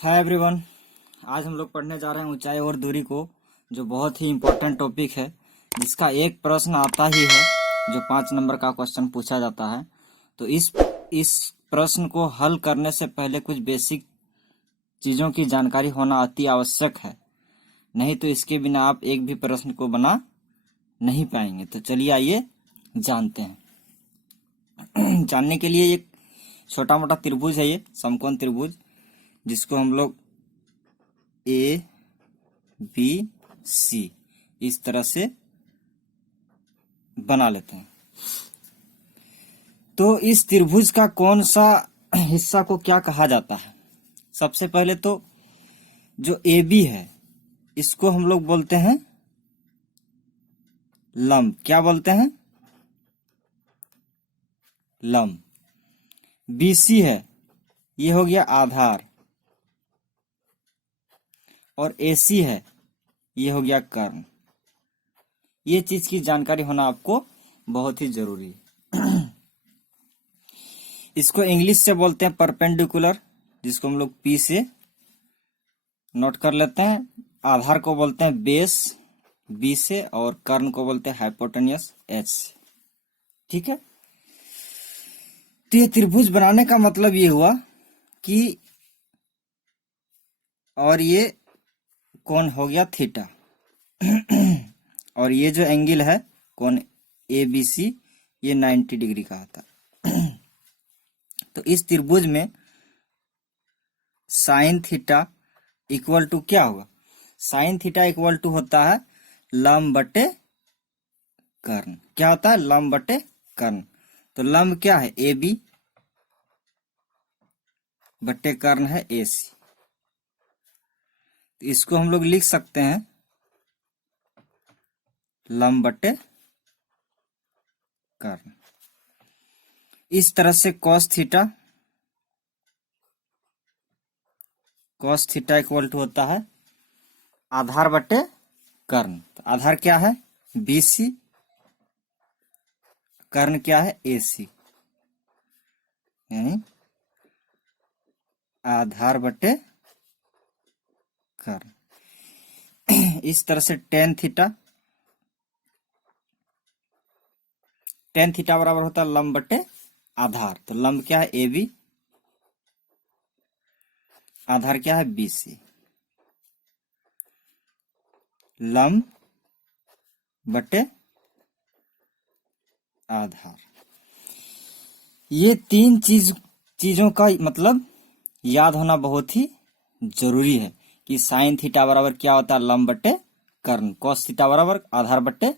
Hi everyone. आज हम लोग पढ़ने जा रहे हैं ऊंचाई और दूरी को, जो बहुत ही इम्पोर्टेंट टॉपिक है, जिसका एक प्रश्न आता ही है जो 5 नंबर का क्वेश्चन पूछा जाता है। तो इस प्रश्न को हल करने से पहले कुछ बेसिक चीज़ों की जानकारी होना अति आवश्यक है, नहीं तो इसके बिना आप एक भी प्रश्न को बना नहीं पाएंगे। तो चलिए आइए जानते हैं। जानने के लिए एक छोटा मोटा त्रिभुज है, ये समकोण त्रिभुज, जिसको हम लोग ए बी सी इस तरह से बना लेते हैं। तो इस त्रिभुज का कौन सा हिस्सा को क्या कहा जाता है? सबसे पहले तो जो ए बी है, इसको हम लोग बोलते हैं लंब। क्या बोलते हैं? लंब। बी सी है, ये हो गया आधार, और एसी है, ये हो गया कर्ण। ये चीज की जानकारी होना आपको बहुत ही जरूरी है। इसको इंग्लिश से बोलते हैं परपेंडिकुलर, जिसको हम लोग पी से नोट कर लेते हैं। आधार को बोलते हैं बेस, बी से, और कर्ण को बोलते हैं हाइपोटेनियस, एच से। ठीक है। तो ये त्रिभुज बनाने का मतलब ये हुआ कि, और ये कोण हो गया थीटा, और ये जो एंगल है कोण ए बी सी, ये 90 डिग्री का आता है। तो इस त्रिभुज में साइन थीटा इक्वल टू क्या होगा? साइन थीटा इक्वल टू होता है लंब बटे कर्ण। क्या होता है? लंब बटे कर्ण। तो लंब क्या है? ए बी, बटे कर्ण है ए सी। तो इसको हम लोग लिख सकते हैं लंब बटे कर्ण। इस तरह से cos थीटा इक्वल टू होता है आधार बटे कर्ण। तो आधार क्या है? बी सी, कर्ण क्या है? ए सी, यानी आधार बटे कर्ण। इस तरह से टेन थीटा बराबर होता है लंब बटे आधार। तो लंब क्या है? ए बी, आधार क्या है? B C. लंब बटे आधार। ये तीन चीजों का मतलब याद होना बहुत ही जरूरी है कि साइन थीटा बराबर क्या होता है? लंब बटे कर्ण। कॉस थीटा बराबर आधार बटे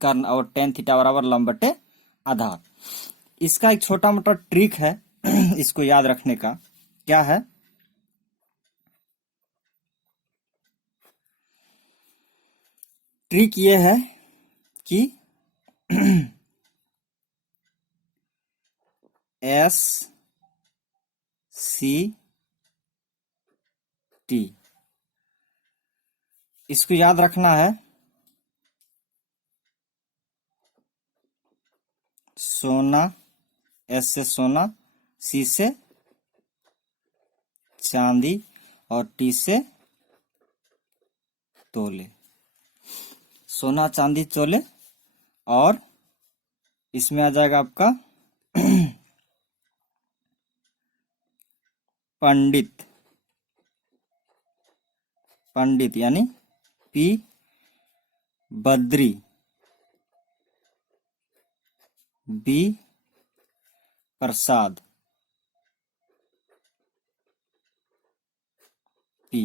कर्ण, और टेन थीटा बराबर लंब बटे आधार। इसका एक छोटा मोटा ट्रिक है इसको याद रखने का। क्या है? ट्रिक ये है कि एस सी टी, इसको याद रखना है। सोना, एस से सोना, सी से चांदी, और टी से तोले। सोना, चांदी, तोले, और इसमें आ जाएगा आपका पंडित। पंडित यानी पी, बद्री, बी, प्रसाद, पी।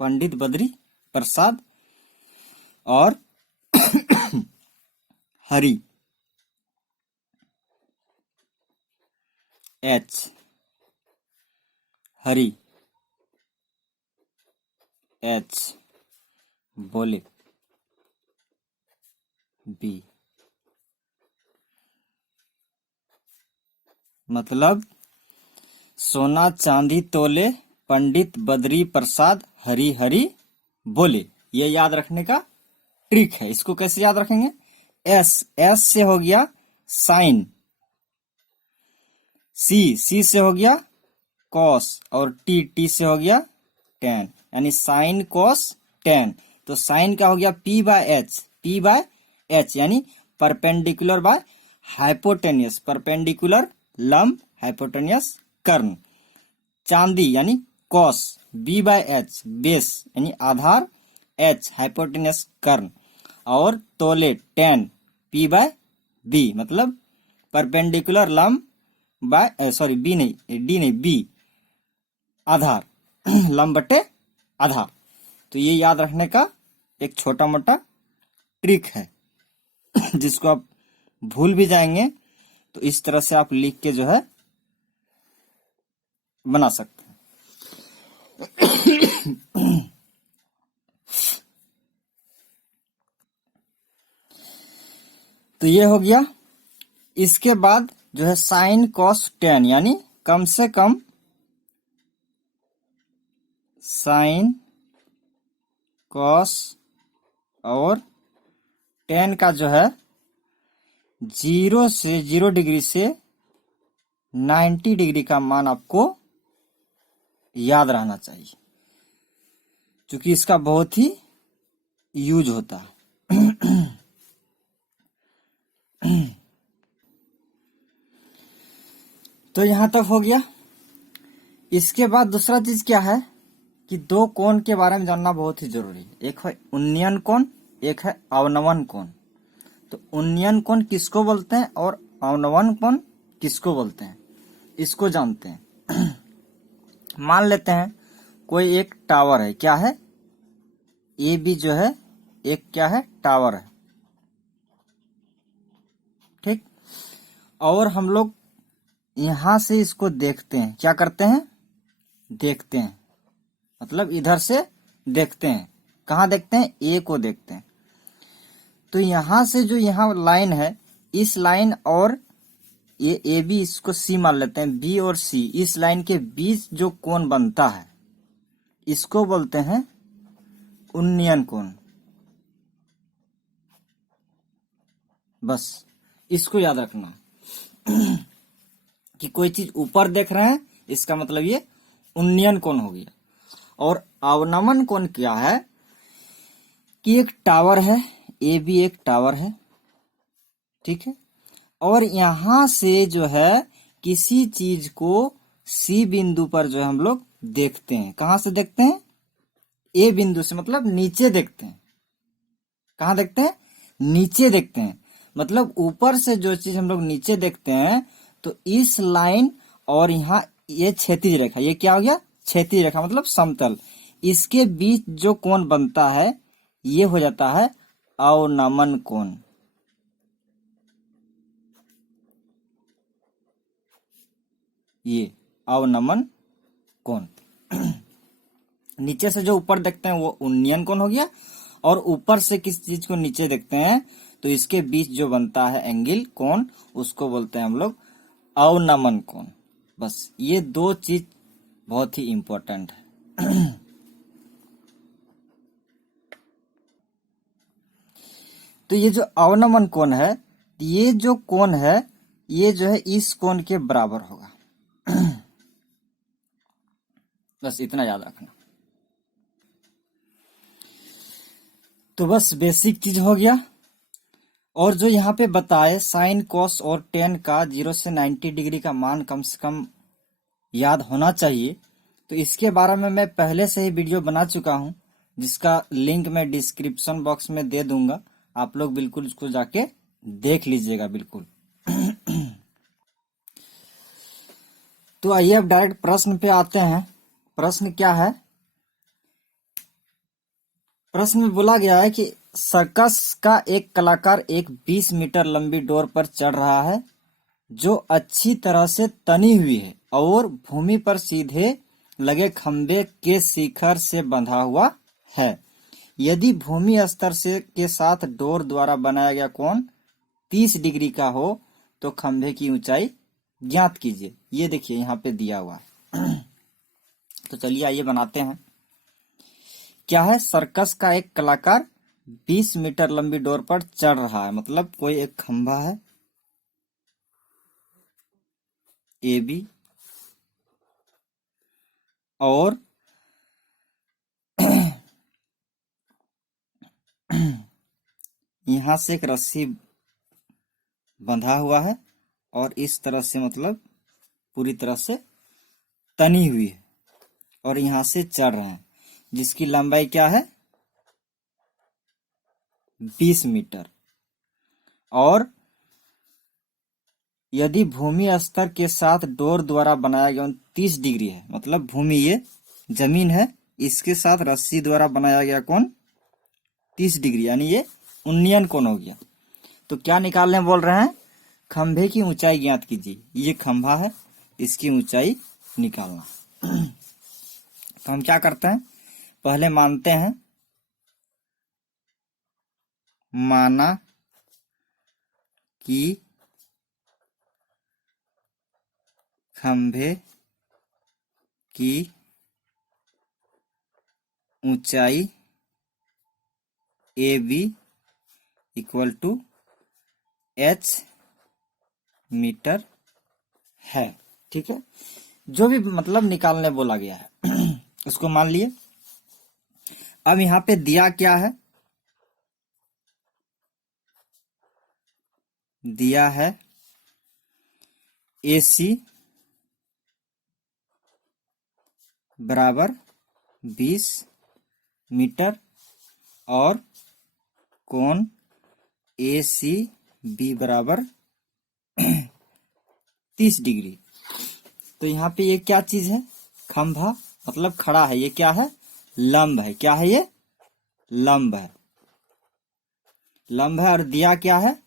पंडित, बद्री, प्रसाद, और हरि, एच, हरि, एच, बोले, बी। मतलब सोना, चांदी, तोले, पंडित, बद्री, प्रसाद, हरि हरि बोले। ये याद रखने का ट्रिक है। इसको कैसे याद रखेंगे? एस से हो गया साइन, सी से हो गया कॉस, और टी से हो गया टेन, यानी साइन कॉस टेन। तो साइन क्या हो गया, P by H, P by H यानी परपेंडिकुलर बाय हाइपोटेनियस, परपेंडिकुलर लंब हाइपोटेनियस कर्ण। चांदी यानी cos, B by H base यानी आधार, एच हाइपोटेनियस कर्ण। और तोले टेन, पी बाय बी मतलब परपेंडिकुलर लंब बाय सॉरी बी नहीं, डी नहीं, बी आधार लंब बटे आधार। तो ये याद रखने का एक छोटा मोटा ट्रिक है जिसको आप भूल भी जाएंगे तो इस तरह से आप लिख के जो है बना सकते हैं। तो ये हो गया। इसके बाद जो है साइन कॉस टेन, यानी कम से कम साइन कॉस और टेन का जो है 0 डिग्री से 90 डिग्री का मान आपको याद रहना चाहिए, क्योंकि इसका बहुत ही यूज होता है। तो यहां तक हो गया। इसके बाद दूसरा चीज क्या है कि दो कोण के बारे में जानना बहुत ही जरूरी है। एक है उन्नयन कोण, एक है अवनमन कोण। तो उन्नयन कोण किसको बोलते हैं और अवनमन कोण किसको बोलते हैं, इसको जानते हैं। मान लेते हैं कोई एक टावर है, क्या है, ए बी जो है एक क्या है, टावर है, ठीक। और हम लोग यहां से इसको देखते हैं, क्या करते हैं, देखते हैं, मतलब इधर से देखते हैं। कहाँ देखते हैं, ए को देखते हैं। तो यहां से जो यहाँ लाइन है, इस लाइन और ये ए बी, इसको सी मान लेते हैं, बी और सी, इस लाइन के बीच जो कोण बनता है इसको बोलते हैं उन्नयन कोण। बस इसको याद रखना कि कोई चीज ऊपर देख रहे हैं इसका मतलब ये उन्नयन कोण हो गया। और अवनमन कोण क्या है कि एक टावर है, ए बी एक टावर है, ठीक है, और यहां से जो है किसी चीज को सी बिंदु पर जो है हम लोग देखते हैं। कहां से देखते हैं, ए बिंदु से, मतलब नीचे देखते हैं। कहां देखते हैं, नीचे देखते हैं। मतलब ऊपर से जो चीज हम लोग नीचे देखते हैं, तो इस लाइन और यहाँ ये क्षैतिज रेखा, ये क्या हो गया, क्षैतिज रेखा मतलब समतल, इसके बीच जो कोण बनता है ये हो जाता है अवनमन कोण। ये अवनमन कोण। नीचे से जो ऊपर देखते हैं वो उन्नयन कोण हो गया, और ऊपर से किसी चीज को नीचे देखते हैं तो इसके बीच जो बनता है एंगल कोण, उसको बोलते हैं हम लोग अवनमन कोण। बस ये दो चीज बहुत ही इंपॉर्टेंट है। तो ये जो अवनमन कोण है, ये जो कोण है ये जो है इस कोण के बराबर होगा। बस इतना याद रखना। तो बस बेसिक चीज हो गया। और जो यहाँ पे बताए साइन कॉस और टेन का 0 से 90 डिग्री का मान कम से कम याद होना चाहिए, तो इसके बारे में मैं पहले से ही वीडियो बना चुका हूं, जिसका लिंक मैं डिस्क्रिप्शन बॉक्स में दे दूंगा। आप लोग बिल्कुल उसको जाके देख लीजिएगा बिल्कुल। तो आइए अब डायरेक्ट प्रश्न पे आते हैं। प्रश्न क्या है, प्रश्न में बोला गया है कि सर्कस का एक कलाकार एक 20 मीटर लंबी डोर पर चढ़ रहा है जो अच्छी तरह से तनी हुई है और भूमि पर सीधे लगे खंभे के शिखर से बंधा हुआ है। यदि भूमि स्तर से के साथ डोर द्वारा बनाया गया कोण 30 डिग्री का हो तो खंभे की ऊंचाई ज्ञात कीजिए। ये देखिए यहाँ पे दिया हुआ है। तो चलिए आइए बनाते हैं। क्या है, सर्कस का एक कलाकार 20 मीटर लंबी डोर पर चढ़ रहा है, मतलब कोई एक खंभा है ए बी, और यहाँ से एक रस्सी बंधा हुआ है और इस तरह से मतलब पूरी तरह से तनी हुई है और यहाँ से चढ़ रहे हैं, जिसकी लंबाई क्या है 20 मीटर। और यदि भूमि स्तर के साथ डोर द्वारा बनाया गया 30 डिग्री है, मतलब भूमि ये जमीन है, इसके साथ रस्सी द्वारा बनाया गया कोण 30 डिग्री, यानी ये उन्नयन कोण हो गया। तो क्या निकालने बोल रहे हैं, खंभे की ऊंचाई ज्ञात कीजिए। ये खंभा है, इसकी ऊंचाई निकालना। तो हम क्या करते हैं, पहले मानते हैं, माना कि खंभे की ऊंचाई A B equal to h metre है। ठीक है, जो भी मतलब निकालने बोला गया है उसको मान लिए। अब यहाँ पे दिया क्या है, दिया है AC बराबर 20 मीटर और कोण ACB बराबर 30 डिग्री। तो यहाँ पे ये क्या चीज है, खंभा मतलब खड़ा है, ये क्या है, लंब है। क्या है ये, लंब है, लंब है। और दिया क्या है,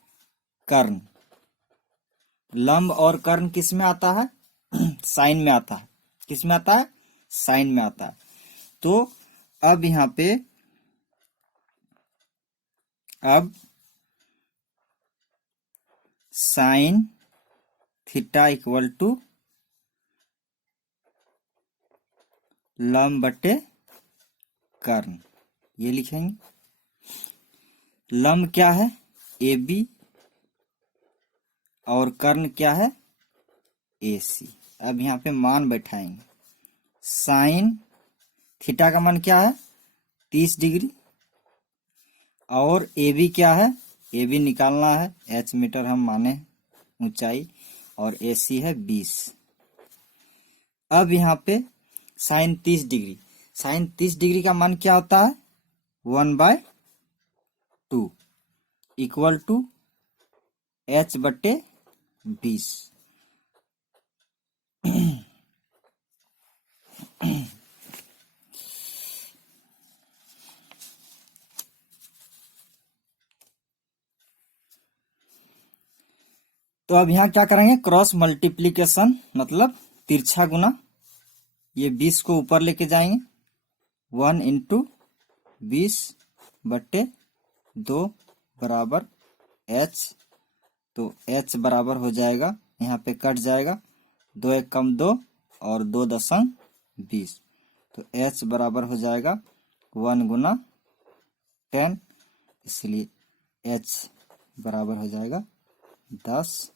कर्ण। लंब और कर्ण किस में आता है साइन में आता है। किस में आता है, साइन में आता है। तो अब यहाँ पे अब साइन थीटा इक्वल टू लंब बटे कर्ण, ये लिखेंगे। लंब क्या है AB और कर्ण क्या है AC। अब यहाँ पे मान बैठाएंगे, साइन थीटा का मान क्या है 30 डिग्री और AB क्या है, AB निकालना है, h मीटर हम माने ऊंचाई, और AC है 20। अब यहाँ पे साइन 30 डिग्री, साइन 30 डिग्री का मान क्या होता है 1/2 इक्वल टू h बटे 20। तो अब यहाँ क्या करेंगे, क्रॉस मल्टीप्लीकेशन मतलब तिरछा गुना। ये 20 को ऊपर लेके जाएंगे, 1 × 20 बटे 2 बराबर h। तो h बराबर हो जाएगा, यहाँ पे कट जाएगा, 2 × 1 = 2 और 2.20। तो h बराबर हो जाएगा 1 × 10, इसलिए h बराबर हो जाएगा 10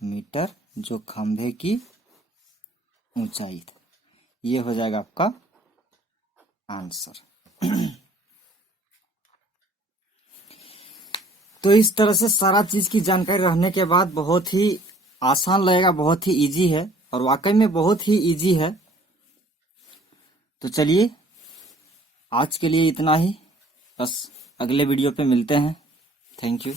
मीटर, जो खंभे की ऊंचाई थी। ये हो जाएगा आपका आंसर। तो इस तरह से सारा चीज की जानकारी रहने के बाद बहुत ही आसान लगेगा, बहुत ही इजी है और वाकई में बहुत ही इजी है। तो चलिए आज के लिए इतना ही, बस अगले वीडियो पे मिलते हैं। Thank you.